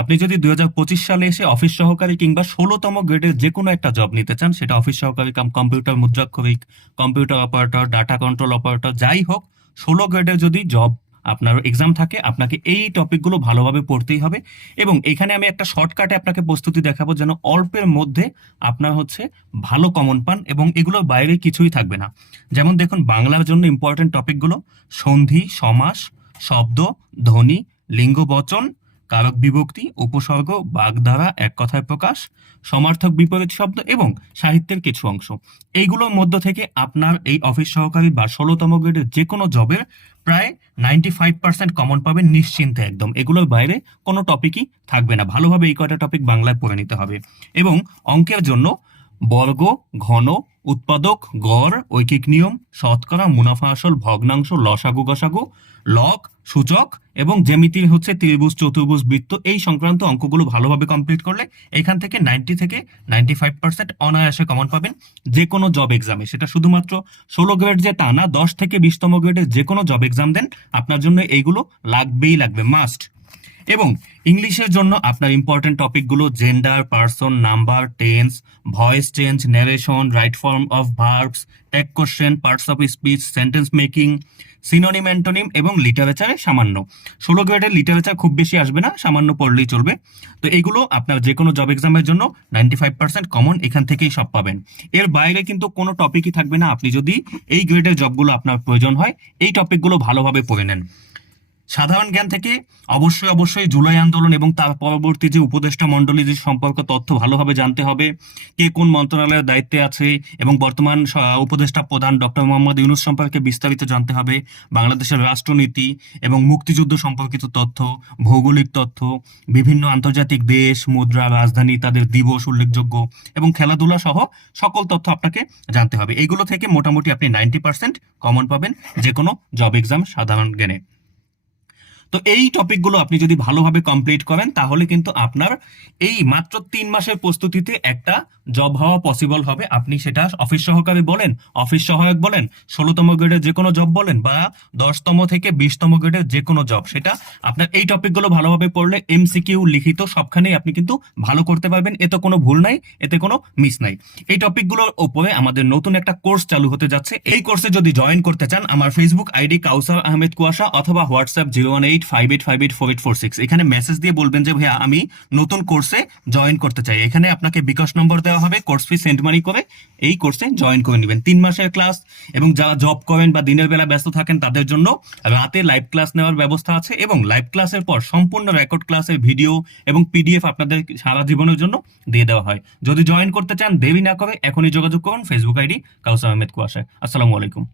আপনি যদি দু হাজার পঁচিশ সালে এসে অফিস সহকারী কিংবা ষোলোতম গ্রেডের যে কোনো একটা জব নিতে চান, সেটা অফিস সহকারী কাম computer মুদ্রাক্ষরিক computer operator data control operator যাই হোক, ষোলো গ্রেডের যদি জব আপনার এক্সাম থাকে, আপনাকে এই টপিকগুলো ভালোভাবে পড়তেই হবে এবং এখানে আমি একটা শর্টকাটে আপনাকে প্রস্তুতি দেখাবো যেন অল্পের মধ্যে আপনার হচ্ছে ভালো কমন পান এবং এগুলোর বাইরে কিছুই থাকবে না। যেমন দেখুন, বাংলার জন্য ইম্পর্টেন্ট টপিকগুলো সন্ধি, সমাস, শব্দ, ধ্বনি লিঙ্গ বচন কারক বিভক্তি, উপসর্গ, বাগধারা, এক কথায় প্রকাশ, সমার্থক বিপরীত শব্দ এবং সাহিত্যের কিছু অংশ। এইগুলোর মধ্য থেকে আপনার এই অফিস সহকারী বা ষোলোতম গ্রেডের যে কোনো জবের প্রায় নাইনটি ফাইভ পার্সেন্ট কমন পাবেন নিশ্চিন্তে একদম। এগুলোর বাইরে কোনো টপিকই থাকবে না। ভালোভাবে এই কয়টা টপিক বাংলায় পড়ে নিতে হবে। এবং অঙ্কের জন্য বর্গ, ঘন, উৎপাদক, গড়, ঐকিক নিয়ম, শতকরা, মুনাফা আসল, ভগ্নাংশ, লসাগু, গসাগু লক সূচক এবং জ্যামিতির হচ্ছে ত্রিভুজ, চতুর্ভুজ, বৃত্ত এই সংক্রান্ত অঙ্কগুলো ভালোভাবে কমপ্লিট করলে এখান থেকে নাইনটি থেকে নাইনটি ফাইভ পার্সেন্ট অনায়াসে কমন পাবেন যে কোনো জব এক্সামে সেটা শুধুমাত্র ষোলো গ্রেড যে তা না, দশ থেকে বিশতম গ্রেডের যে কোনো জব এক্সাম দেন, আপনার জন্য এইগুলো লাগবেই লাগবে মাস্ট এবং ইংলিশের জন্য আপনার ইম্পর্টেন্ট টপিকগুলো gender person number tense voice change narration right form of verbs tag question parts of speech sentence making synonym antonym এবং লিটারেচারে সামান্য। ষোলো গ্রেডের লিটারেচার খুব বেশি আসবে না, সামান্য পড়লেই চলবে। তো এইগুলো আপনার যে কোনো জব এক্সামের জন্য নাইনটি ফাইভ পার্সেন্ট কমন এখান থেকেই সব পাবেন। এর বাইরে কিন্তু কোনো টপিকই থাকবে না। আপনি যদি এই গ্রেডের জবগুলো আপনার প্রয়োজন হয়, এই টপিকগুলো ভালোভাবে পড়ে নেন। সাধারণ জ্ঞান থেকে অবশ্যই অবশ্যই জুলাই আন্দোলন এবং তার পরবর্তী যে উপদেষ্টা মণ্ডলী, যে সম্পর্ক, তথ্য ভালোভাবে জানতে হবে, কে কোন মন্ত্রণালয়ের দায়িত্বে আছে এবং বর্তমান উপদেষ্টা প্রধান ডক্টর মোহাম্মদ ইউনুস সম্পর্কে বিস্তারিত জানতে হবে, বাংলাদেশের রাষ্ট্রনীতি এবং মুক্তিযুদ্ধ সম্পর্কিত তথ্য, ভৌগোলিক তথ্য, বিভিন্ন আন্তর্জাতিক দেশ, মুদ্রা, রাজধানী, তাদের দিবস উল্লেখযোগ্য এবং খেলাধুলা সহ সকল তথ্য আপনাকে জানতে হবে। এইগুলো থেকে মোটামুটি আপনি নাইনটি পার্সেন্ট কমন পাবেন যে কোনো জব এক্সাম সাধারণ জ্ঞানে। তো এই টপিকগুলো আপনি যদি ভালোভাবে কমপ্লিট করেন, তাহলে কিন্তু আপনার এই মাত্র তিন মাসের প্রস্তুতিতে একটা জব হওয়া পসিবল হবে। আপনি সেটা অফিস সহকারী বলেন অফিস সহায়ক বলেন, ষোলোতম গ্রেডের যে কোনো জব বলেন বা দশতম থেকে বিশতম গ্রেডের যে কোনো জব সেটা আপনার এই টপিকগুলো ভালোভাবে পড়লে এমসিকিউ লিখিত সবখানেই আপনি কিন্তু ভালো করতে পারবেন। এতে কোনো ভুল নাই, এতে কোনো মিস নাই। এই টপিকগুলোর ওপরে আমাদের নতুন একটা কোর্স চালু হতে যাচ্ছে। এই কোর্সে যদি জয়েন করতে চান, আমার ফেসবুক আইডি কাউসার আহমেদ কুয়াশা অথবা WhatsApp zero one eight five eight five eight four eight four six এখানে মেসেজ দিয়ে বলবেন যে, ভাইয়া, আমি নতুন কোর্সে জয়েন করতে চাই। এখানে আপনাকে বিকাশ নম্বর দেওয়া হবে কোর্স ফি সেন্ড মানি করে এই কোর্সে জয়েন করে নেবেন। তিন মাসের ক্লাস এবং যারা জব করেন বা দিনের বেলা ব্যস্ত থাকেন, তাদের জন্য রাতে লাইভ ক্লাস নেওয়ার ব্যবস্থা আছে এবং লাইভ ক্লাসের পর সম্পূর্ণ রেকর্ড ক্লাসের ভিডিও এবং পিডিএফ আপনাদের সারা জীবনের জন্য দিয়ে দেওয়া হয়। যদি জয়েন করতে চান, দেরি না করে এখনই যোগাযোগ করুন। ফেসবুক আইডি কাউসার আহমেদ কুয়াশায় আসসালামু আলাইকুম।